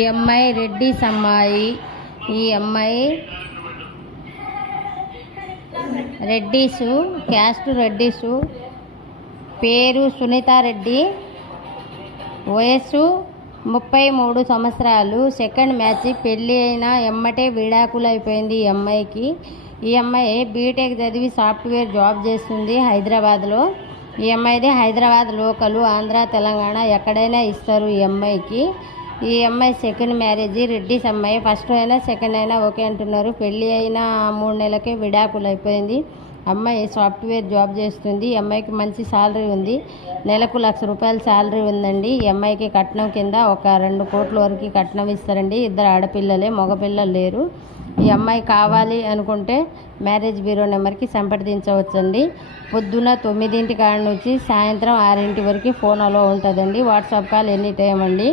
ఈ అమ్మాయి రెడ్డిస్ అమ్మాయి. ఈ అమ్మాయి రెడ్డిసు, క్యాస్ట్ రెడ్డిసు. పేరు సునీతారెడ్డి. వయస్సు 33 సంవత్సరాలు. Second match. పెళ్ళి అయినా ఎమ్మటే విడాకులు అయిపోయింది ఈ అమ్మాయికి. ఈ అమ్మాయి బీటెక్ చదివి సాఫ్ట్వేర్ జాబ్ చేస్తుంది హైదరాబాద్లో. ఈ అమ్మాయిది హైదరాబాద్ లోకలు. ఆంధ్ర తెలంగాణ ఎక్కడైనా ఇస్తారు ఈ అమ్మాయికి. ఈ అమ్మాయి సెకండ్ మ్యారేజ్. రెడ్డిస్ అమ్మాయి. ఫస్ట్ అయినా సెకండ్ అయినా ఓకే అంటున్నారు. పెళ్ళి అయినా 3 నెలలకే విడాకులు అయిపోయింది. అమ్మాయి సాఫ్ట్వేర్ జాబ్ చేస్తుంది. ఈ అమ్మాయికి మంచి శాలరీ ఉంది. నెలకు ₹1,00,000 శాలరీ ఉందండి. ఈ అమ్మాయికి కట్నం కింద ఒక 2 కోట్ల వరకు కట్నం ఇస్తారండి. 2 ఆడపిల్లలే, మగపిల్లలు లేరు. ఈ అమ్మాయి కావాలి అనుకుంటే మ్యారేజ్ బ్యూరో నెంబర్కి సంప్రదించవచ్చండి. పొద్దున 9 కాడ నుంచి సాయంత్రం 6 వరకు ఫోన్ అలో ఉంటుందండి. వాట్సాప్ కాల్ ఎనీ టైం అండి.